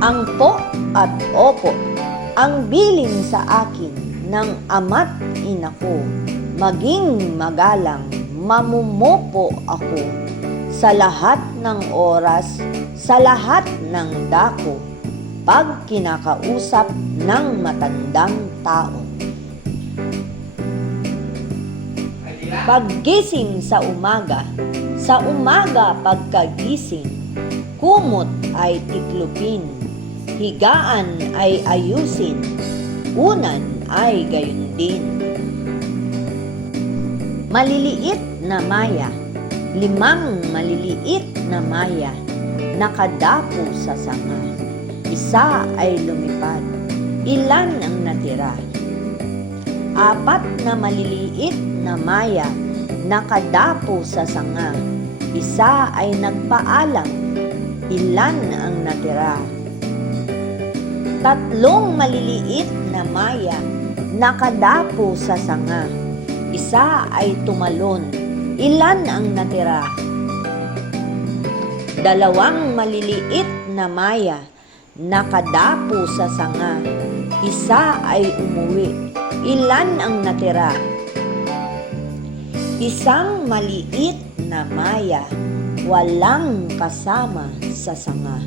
Angpo at opo, ang bilin sa akin ng ama't ina ko. Maging magalang, mamumupo ako sa lahat ng oras, sa lahat ng dako, pag kinakausap ng matandang tao. Paggising sa umaga pagkagising, kumot ay tiklupin, higaan ay ayusin, unan ay gayon din. Maliliit na maya, 5 maliliit na maya, nakadapo sa sanga. Isa ay lumipad, ilan ang natira? 4 na maliliit na maya, nakadapo sa sanga. Isa ay nagpaalam, ilan ang natira? 3 maliliit na maya, nakadapo sa sanga. Isa ay tumalon, ilan ang natira? 2 maliliit na maya, nakadapo sa sanga. Isa ay umuwi, ilan ang natira? 1 maliit na maya, walang kasama sa sanga.